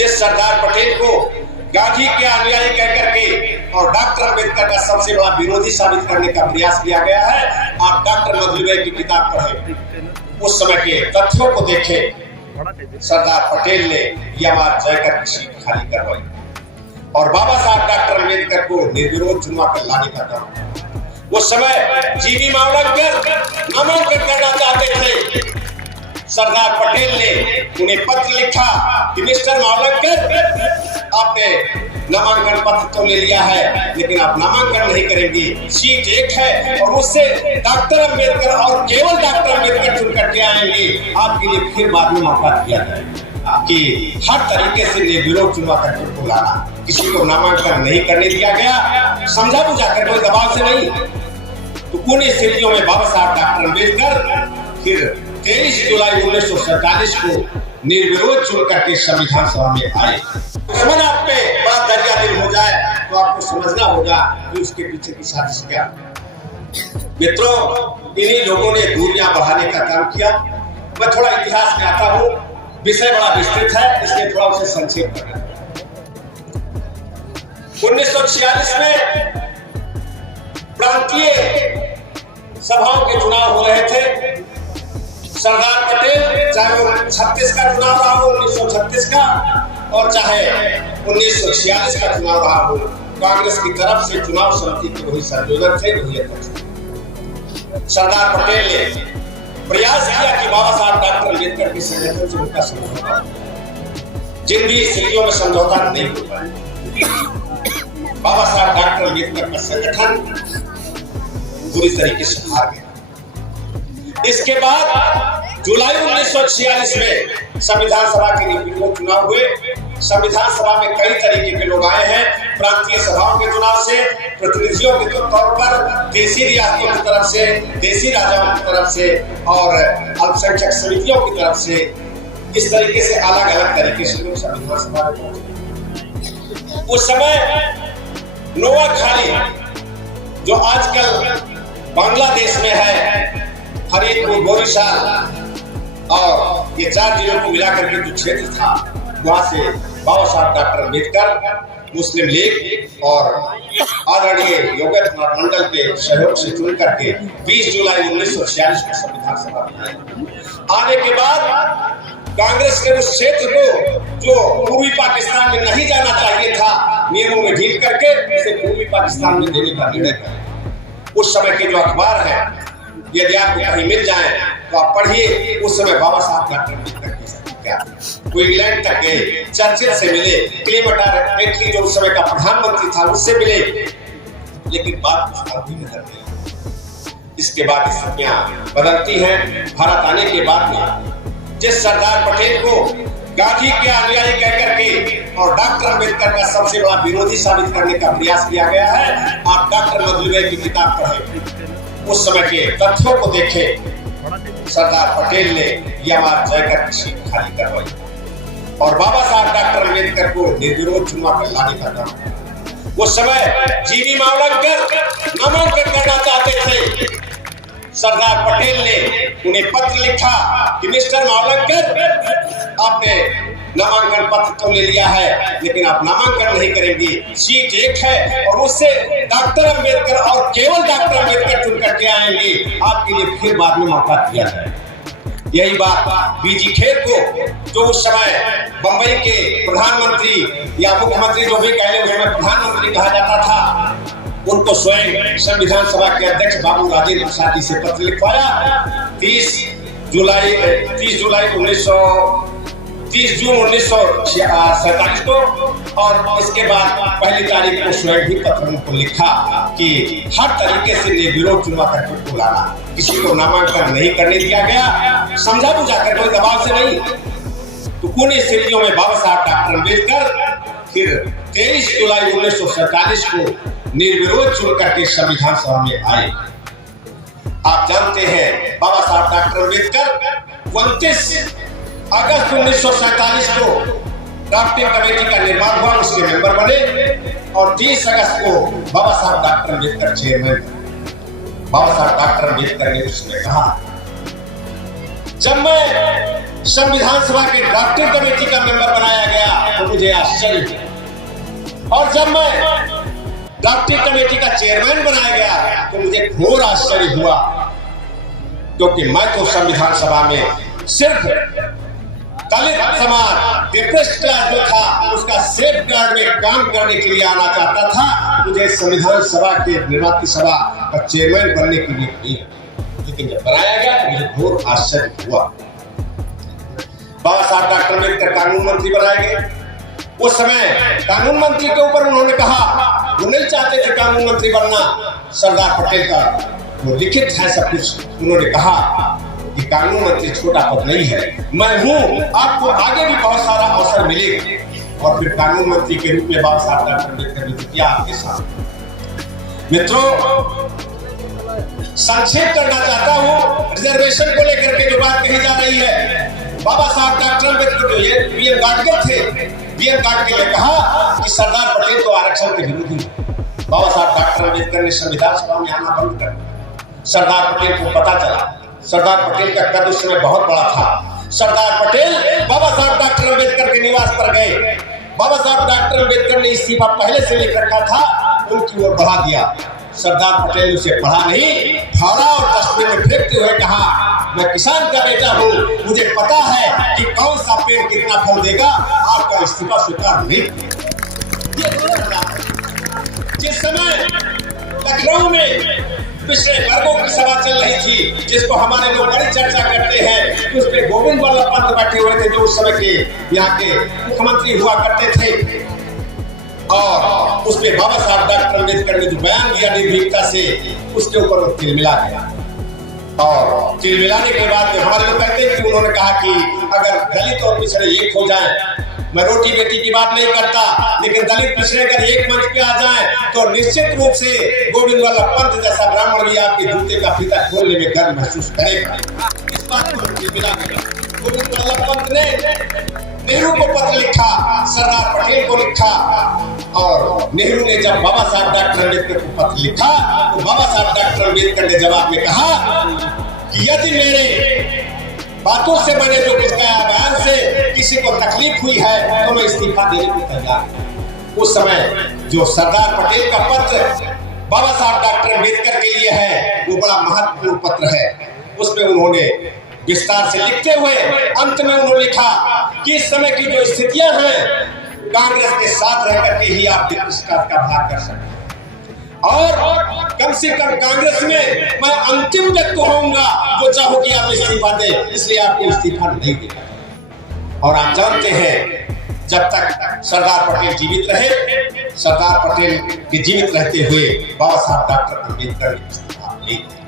जिस सरदार पटेल को गांधी के अनुयायी कह करके और डॉक्टर अम्बेडकर का सबसे बड़ा विरोधी साबित करने का प्रयास किया गया है। आप डॉक्टर मधुमेह की किताब पढ़ें, उस समय के तथ्यों को देखें। सरदार पटेल ने यमार जयकर की सीट खाली करवाई और बाबा साहब डॉक्टर अम्बेडकर को निर्विरोध चुनवा कर लाने का काम। उस समय जीवी मावलंकर नामांकन करना चाहते थे। सरदार पटेल ने उन्हें पत्र लिखा कि मिस्टर मावलंकर, आपने नामांकन पत्र तो ले लिया है, लेकिन आप नामांकन नहीं करेंगे। सीट एक है और उससे डॉक्टर अम्बेडकर और केवल डॉक्टर अम्बेडकर चुन करके आएंगे। आपके लिए फिर बाद में मौका दिया जाएगा कि हर तरीके से निर्विरोध चुनवा करके उनको लाना। किसी को नामांकन नहीं करने दिया गया, समझा बुझा कर, कोई दबाव से नहीं। तो उन स्थितियों में बाबा साहब डॉक्टर अम्बेडकर फिर 23 जुलाई 1947 को निर्विरोध चुन करके संविधान सभा में आए। दुश्मन आप पे बात दरिया दिल हो जाए तो आपको समझना होगा कि उसके पीछे की साजिश क्या। मित्रों, इन्हीं लोगों ने दूरियां बढ़ाने का काम किया। मैं थोड़ा इतिहास में आता हूँ, विषय बड़ा विस्तृत है, इसलिए थोड़ा उसे संक्षेप करना। 1946 में प्रांतीय सभाओं के चुनाव हो रहे थे। सरदार पटेल, चाहे वो 36 का चुनाव रहा हो, 1936 का, और चाहे 1946 का चुनाव रहा हो, कांग्रेस की तरफ से चुनाव समिति के वही संयोजक थे, वही अध्यक्ष। सरदार पटेल ने प्रयास किया कि बाबा साहब डॉक्टर अम्बेडकर के संगठन से उनका समझौता, जिन भी स्थितियों में समझौता नहीं हो पाया, बाबा साहब डॉक्टर अम्बेडकर का संगठन पूरी तरीके से हार गया। इसके बाद जुलाई 1946 में संविधान सभा के निर्विरोध चुनाव हुए। संविधान सभा में कई तरीके के लोग आए हैं। प्रांतीय सभाओं के चुनाव से, प्रतिनिधियों के तौर पर देसी रियासतों की तरफ से, देसी राजाओं की तरफ से और अल्पसंख्यक समितियों की तरफ से, इस तरीके से अलग अलग तरीके से लोग संविधान सभा में पहुंचे। उस समय नोआखाली, जो आजकल बांग्लादेश में है, फरीदपुर, बोरीशाल और ये 4 जिलों को मिलाकर के जो क्षेत्र था, वहां से बाबा साहब डॉक्टर अम्बेडकर मुस्लिम लीग और आदरणीय योगेश कुमार मंडल के सहयोग से चुन करके 20 जुलाई 1946 में संविधान सभा में आए। आने के बाद कांग्रेस के उस क्षेत्र को जो पूर्वी पाकिस्तान में नहीं जाना चाहिए था, नियमों में ढील करके उसे पूर्वी पाकिस्तान में देने का निर्णय किया। उस समय के जो अखबार है, यदि आपको कहीं मिल जाए तो आप पढ़िए। उस समय बाबा साहब डॉक्टर अम्बेडकर की क्या, वो इंग्लैंड तक गए, चर्चिल से मिले, क्लेमेंट एटली जो उस समय का प्रधानमंत्री था उससे मिले, लेकिन बात कुछ में कर गई। इसके बाद स्थितियां बदलती हैं। भारत आने के बाद में जिस सरदार पटेल को गांधी के अनुयायी कह करके और डॉक्टर अम्बेडकर का सबसे बड़ा विरोधी साबित करने का प्रयास किया गया है। आप डॉक्टर मधुमेह की किताब पढ़ें, उस समय के तथ्यों को देखें। सरदार पटेल ने यमार जयकर की सीट खाली करवाई और बाबा साहब डॉक्टर अम्बेडकर को निर्विरोध चुनवा कर लाने का काम। उस समय जीवी मावलंकर नामांकन करना चाहते थे। सरदार पटेल ने उन्हें पत्र लिखा कि मिस्टर मावलंकर, आपने नामांकन पत्र तो ले लिया है, लेकिन आप नामांकन नहीं करेंगे। सीट एक है और उससे डॉक्टर अम्बेडकर और केवल डॉक्टर अम्बेडकर चुन करके आएंगे। आपके लिए फिर बाद में मौका दिया जाएगा। यही बात बीजी खेर को, जो उस समय बंबई के प्रधानमंत्री या मुख्यमंत्री जो भी कह ले, उसमें प्रधानमंत्री कहा जाता था, उनको स्वयं संविधान सभा के अध्यक्ष बाबू राजेंद्र प्रसाद जी से पत्र लिखवाया 30 जून 1947 को, और इसके बाद पहली तारीख को स्वयं भी पत्र उनको लिखा कि हर तरीके से निर्विरोध चुनवा करके उनको लाना। किसी को नामांकन नहीं करने दिया गया, समझा बुझा कर, कोई दबाव से नहीं। तो उन स्थितियों में बाबा साहब डॉक्टर अम्बेडकर फिर 23 जुलाई 1947 को निर्विरोध चुन करके संविधान सभा में आए। आप जानते हैं, बाबा साहब डॉक्टर अम्बेडकर 29 अगस्त 1947 को ड्राफ्टिंग कमेटी का निर्माण हुआ, उसके मेंबर बने और 30 अगस्त को बाबा साहब डॉक्टर अम्बेडकर चेयरमैन। बाबा साहब डॉक्टर अम्बेडकर ने उसमें कहा, जब मैं संविधान सभा के ड्राफ्टिंग कमेटी का मेंबर बनाया गया तो मुझे मुझे आश्चर्य हुआ। और जब मैं ड्राफ्टिंग कमेटी का चेयरमैन बनाया गया तो मुझे घोर आश्चर्य हुआ, क्योंकि मैं तो संविधान सभा में सिर्फ दलित समाज डिप्रेस्ड क्लास जो था उसका सेफ गार्ड में काम करने के लिए आना चाहता था। मुझे संविधान सभा के निर्वाचित सभा का चेयरमैन बनने के लिए नहीं, लेकिन जब बनाया गया तो मुझे घोर आश्चर्य हुआ। बाबा साहब डॉक्टर अम्बेडकर कानून मंत्री बनाए गए। उस समय कानून मंत्री के ऊपर उन्होंने कहा, वो नहीं चाहते थे कानून मंत्री बनना, सरदार पटेल का वो लिखित है सब कुछ। उन्होंने कहा कि कानून मंत्री छोटा पद नहीं है, मैं हूं, आपको आगे भी बहुत सारा अवसर मिलेगा। और फिर कानून मंत्री के रूप में बाबा साहब डॉक्टर अम्बेडकर ने किया आपके साथ। मित्रों, संक्षेप करना चाहता हूं, रिजर्वेशन को लेकर के जो बात कही जा रही है, बाबा साहब डॉक्टर अम्बेडकर जो ये बीएम गाडगिल थे, बीएम गाडगिल ने कहा कि सरदार पटेल तो आरक्षण के विरोधी है। बाबा साहब डॉक्टर अम्बेडकर ने संविधान सभा में आना बंद कर दिया। सरदार पटेल को पता चला, सरदार पटेल का कद उस समय बहुत बड़ा था। सरदार पटेल बाबा साहब डॉक्टर अम्बेडकर के निवास पर गए। बाबा साहब डॉक्टर अम्बेडकर ने इस्तीफा पहले से लिख रखा था, उनकी ओर बढ़ा दिया। सरदार पटेल उसे पढ़ा नहीं, फाड़ा और डस्टबिन में फेंकते हुए कहा, मैं किसान का बेटा हूँ, मुझे पता है कि कौन सा पेड़ कितना फल देगा, आपका इस्तीफा स्वीकार नहीं। जिस समय लखनऊ में पिछड़े वर्गों की सभा चल रही थी, जिसको हमारे लोग बड़ी चर्चा करते हैं, उस पे गोविंद वल्लभ पंत बैठे हुए थे, जो उस समय के यहाँ के मुख्यमंत्री हुआ करते थे। और उस पे बाबा साहब डॉक्टर अम्बेडकर ने जो बयान दिया निर्भीकता से, उसके ऊपर वो तिलमिला गया। और तिलमिलाने के बाद हमारे लोग कहते हैं कि उन्होंने कहा कि अगर दलित और पिछड़े एक हो जाएं, मैं रोटी बेटी की बात नहीं करता, लेकिन दलित पिछड़े अगर एक मंच पे आ जाएं तो निश्चित रूप से गोविंद वल्लभ पंत जैसा ब्राह्मण भी आपके जूते का फीता खोलने में गर्व महसूस करेगा। इस बात को तिलमिला गया। गोविंद वल्लभ पंत ने नेहरू को पत्र लिखा, सरदार पटेल को लिखा, और नेहरू ने जब बाबा साहब डॉक्टर अम्बेडकर को पत्र लिखा तो बाबा साहब डॉक्टर अम्बेडकर ने जवाब में कहा कि यदि मेरे बातों से मैंने जो कुछ कहा, बयान से किसी को तकलीफ हुई है तो मैं इस्तीफा देने को तैयार हूं। उस समय जो सरदार पटेल का पत्र बाबा साहब डॉक्टर अम्बेडकर के लिए है, वो बड़ा महत्वपूर्ण पत्र है। उसमें उन्होंने विस्तार से लिखते हुए अंत में उन्होंने लिखा कि इस समय की जो स्थितियां हैं, कांग्रेस के साथ रह करके ही आप का भाग कर सकते हैं, और कम से कम कांग्रेस में मैं अंतिम व्यक्ति होऊंगा जो चाहो कि आप इस्तीफा दें, इसलिए आपको इस्तीफा नहीं देगा। और आप जानते हैं, जब तक सरदार पटेल जीवित रहे, सरदार पटेल के जीवित रहते हुए बाबा साहब डॉक्टर अम्बेडकर ने इस्तीफा नहीं दिया।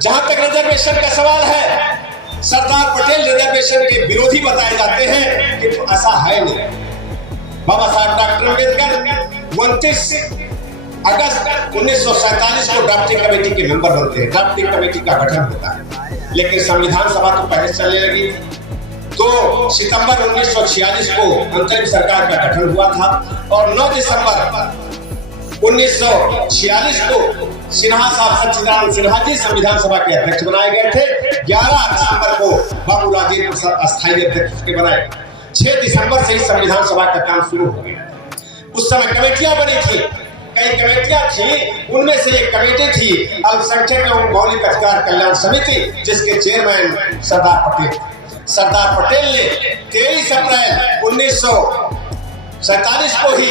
जहां तक रिजर्वेशन का सवाल है, सरदार पटेल रिजर्वेशन के विरोधी बताए जाते हैं, किंतु ऐसा है नहीं। बाबा साहब डॉक्टर अम्बेडकर 29 अगस्त 1947 को ड्राफ्टिंग कमेटी के मेंबर बनते हैं। ड्राफ्टिंग कमेटी का गठन होता है, लेकिन संविधान सभा तो पहले चलने लगी। तो सितंबर 1946 को अंतरिम सरकार का गठन हुआ था, और 9 दिसंबर 1946 को सिन्हा साहब, सच्चिदानंद सिन्हा जी संविधान सभा के अध्यक्ष बनाए गए थे। 11 दिसंबर को बाबू राजेंद्र प्रसाद अस्थायी अध्यक्ष के बनाए। 6 दिसंबर से ही संविधान सभा का काम शुरू हो गया। उस समय कमेटियां बनी थी, कई कमेटियां थी, उनमें से एक कमेटी थी अल्पसंख्यक एवं मौलिक अधिकार कल्याण समिति, जिसके चेयरमैन सरदार पटेल। सरदार पटेल ने 23 अप्रैल 1947 को ही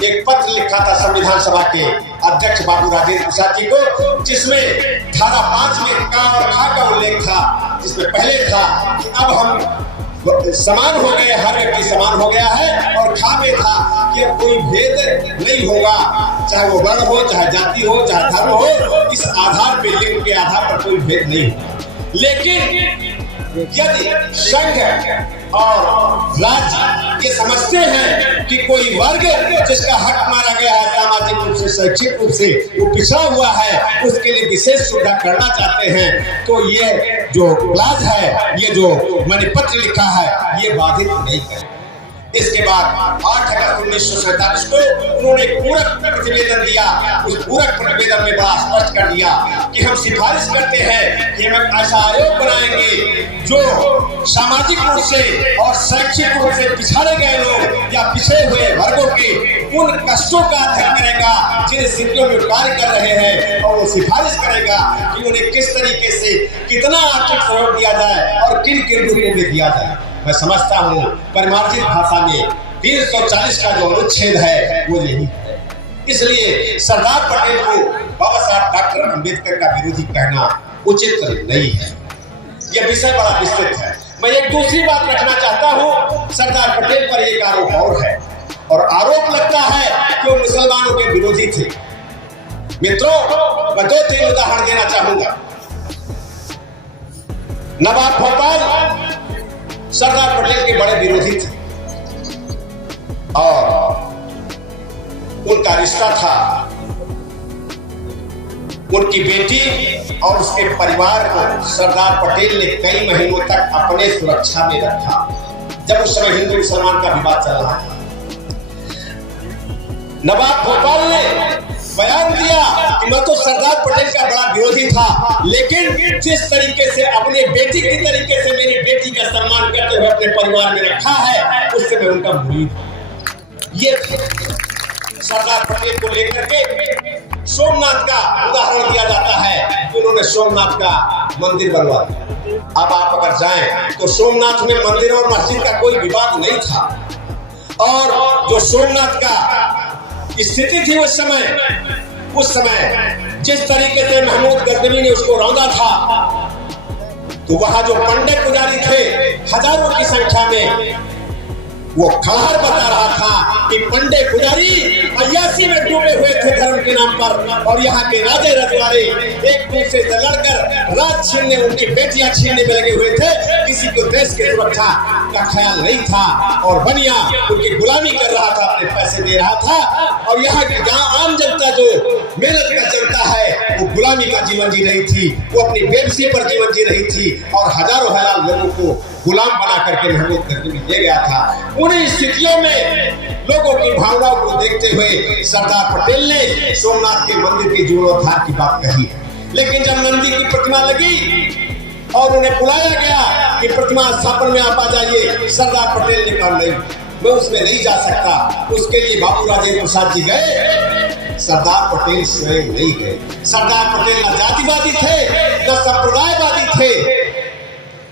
एक पत्र लिखा था संविधान सभा के अध्यक्ष बाबू राजेंद्र प्रसाद जी को, जिसमें धारा 5 में का और खा का उल्लेख था, जिसमें पहले था कि अब हम समान हो गए, हर व्यक्ति समान हो गया है, और खा में था कि अब कोई भेद नहीं होगा, चाहे वो वर्ण हो, चाहे जाति हो, चाहे धर्म हो, इस आधार पे, लिंग के आधार पर कोई भेद नहीं होगा। लेकिन यदि संघ और राज्य ये समझते हैं कि कोई वर्ग जिसका हक मारा गया है सामाजिक रूप से, शैक्षिक रूप से वो पिछड़ा हुआ है, उसके लिए विशेष सुविधा करना चाहते हैं, तो ये जो क्लास है, ये जो मैंने पत्र लिखा है, ये बाधित नहीं है। इसके बाद 8 अगस्त 1947 को उन्होंने पूरक प्रतिवेदन दिया। उस पूरक प्रतिवेदन में बड़ा स्पष्ट कर दिया कि हम सिफारिश करते हैं कि हम ऐसा आयोग बनाएंगे जो सामाजिक रूप से और शैक्षिक रूप से पिछड़े गए लोग या पिछड़े हुए वर्गों के उन कष्टों का अध्ययन करेगा जिन स्थितियों में कार्य कर रहे हैं, और वो सिफारिश करेगा कि उन्हें किस तरीके से कितना आर्थिक सहयोग दिया जाए और किन किन रूपों में दिया जाए। मैं समझता हूँ परिमार्जित भाषा में 340 का जो अनुच्छेद है वो यही है। इसलिए सरदार पटेल को बाबा साहब डॉक्टर अम्बेडकर का विरोधी कहना उचित नहीं है। यह विषय बड़ा विस्तृत है। मैं एक दूसरी बात रखना चाहता हूँ, सरदार पटेल पर एक आरोप और है, और आरोप लगता है कि वो मुसलमानों के विरोधी थे। मित्रों, मैं 2-3 उदाहरण देना चाहूंगा। नवाब भोपाल सरदार पटेल के बड़े विरोधी थे और उनका रिश्ता था उनकी बेटी और उसके परिवार को सरदार पटेल ने कई महीनों तक अपने सुरक्षा में रखा जब उस समय हिंदू मुसलमान का विवाद चल रहा था। नवाब भोपाल ने बयान दिया कि मैं तो सरदार पटेल का बड़ा विरोधी था, लेकिन जिस तरीके से अपने बेटी की तरीके से मेरी बेटी का सम्मान करते हुए अपने परिवार में रखा है, उससे मैं उनका मुरीद हूं। ये सरदार पटेल को लेकर के सोमनाथ का उदाहरण दिया जाता है कि उन्होंने सोमनाथ का मंदिर बनवा दिया। अब आप अगर जाएं तो सोमनाथ में मंदिर और मस्जिद का कोई विवाद नहीं था, और जो सोमनाथ का स्थिति थी उस समय जिस तरीके से महमूद गजनवी ने उसको रौंदा था, तो वहां जो पंडित पुजारी थे हजारों की संख्या में, वो खड़हर बता रहा था कि पंडित पुजारी अय्यासी में डूबे हुए थे धर्म के नाम पर, और यहाँ के राजे रजवाड़े एक दूसरे से लड़कर राज छीनने, उनकी बेटियां छीनने में लगे हुए थे। किसी को देश की सुरक्षा का ख्याल नहीं था, और बनिया उनकी गुलामी कर रहा था, अपने पैसे दे रहा था, और यहाँ की जहाँ आम जनता जो मेहनत का जनता है वो गुलामी का जीवन जी रही थी, वो अपनी बेबसी पर जीवन जी रही थी, और हजारों हजार लोगों को गुलाम बना करके महमूद करके ले गया था। उन्हीं स्थितियों में लोगों की भावनाओं को देखते हुए सरदार पटेल ने सोमनाथ के मंदिर के जीर्णोद्धार की बात कही है। लेकिन जब नंदी की प्रतिमा लगी और उन्हें बुलाया गया कि प्रतिमा स्थापन में आप आ जाइए, सरदार पटेल ने कहा नहीं, मैं उसमें नहीं जा सकता। उसके लिए बाबू राजेंद्र प्रसाद जी गए, सरदार पटेल स्वयं नहीं गए। सरदार पटेल न जातिवादी थे न संप्रदायवादी थे।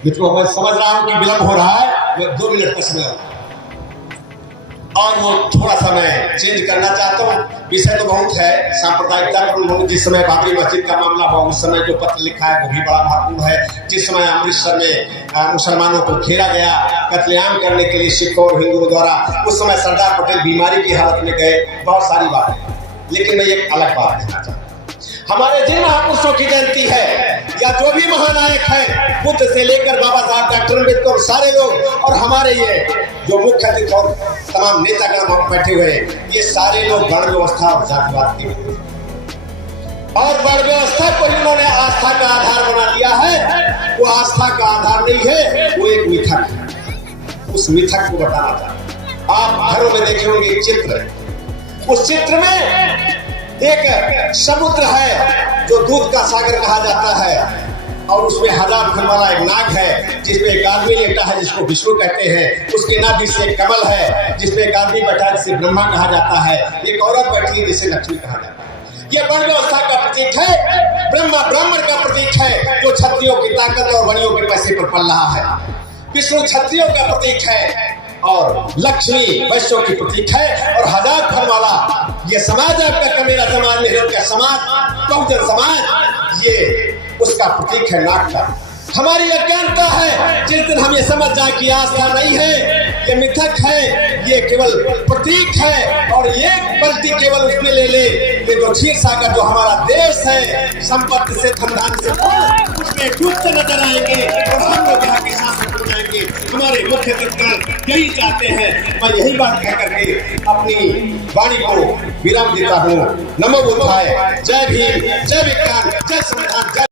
मित्रों, मैं समझ रहा हूं कि विलंब हो रहा है, मैं 2 मिनट का समय और वो थोड़ा सा मैं चेंज करना चाहता हूँ। विषय तो बहुत है सांप्रदायिकता पर। उन्होंने जिस समय बाबरी मस्जिद का मामला हुआ उस समय जो पत्र लिखा है वो भी बड़ा महत्वपूर्ण है। जिस समय अमृतसर में मुसलमानों को घेरा गया कत्लेआम करने के लिए सिखों और हिंदुओं द्वारा, उस समय सरदार पटेल बीमारी की हालत में गए। बहुत सारी बातें, लेकिन मैं एक अलग बात कहना चाहता हूँ। हमारे जिन महापुरुषों की जयंती है या जो भी महानायक है, बुद्ध से लेकर बाबा साहब डॉक्टर अम्बेडकर, सारे लोग, और हमारे ये जो मुख्य अतिथि और तमाम नेतागण बैठे हुए हैं, ये सारे लोग वर्ण व्यवस्था और जातिवाद के, और वर्ण व्यवस्था को इन्होंने आस्था का आधार बना लिया है। वो आस्था का आधार नहीं है, वो एक मिथक है। उस मिथक को बताना चाहता हूं। आप घरों में देखे होंगे एक चित्र, उस चित्र में एक समुद्र है जो दूध का सागर कहा जाता है, और उसमें 1000 फन वाला एक नाग है जिसमें एक आदमी लेटा है जिसको विष्णु कहते हैं, उसके नाभि से एक कमल है जिसमें एक आदमी बैठा है जिसे ब्रह्मा कहा जाता है, एक औरत बैठी है जिसे लक्ष्मी कहा जाता है। यह वर्ण व्यवस्था का प्रतीक है, ब्रह्मा ब्राह्मण का प्रतीक है जो क्षत्रियों की ताकत और वणियों के पैसे पर पल रहा है। विष्णु क्षत्रियों का प्रतीक है और लक्ष्मी वैश्यों की प्रतीक है, और 1000 फन वाला ये समाज आपका का मेरा समाज, मेहनत का समाज, बहुजन समाज, ये उसका प्रतीक है नाग का। हमारी अज्ञानता है जिस दिन हम ये समझ जाए कि आस्था नहीं है, ये मिथक है, ये केवल प्रतीक है, और ये गलती केवल उसमें ले ले ये जो क्षीर सागर जो हमारा देश है संपत्ति से धन से उसमें डूबते नजर आएंगे, और हम लोग यहाँ के शासन बन जाएंगे। हमारे मुख्य अतिथि यही चाहते हैं। मैं यही बात कह करके अपनी वाणी को विराम देता हूँ। नमो बुद्धाय, जय भीम, जय विज्ञान, जय संविधान, जय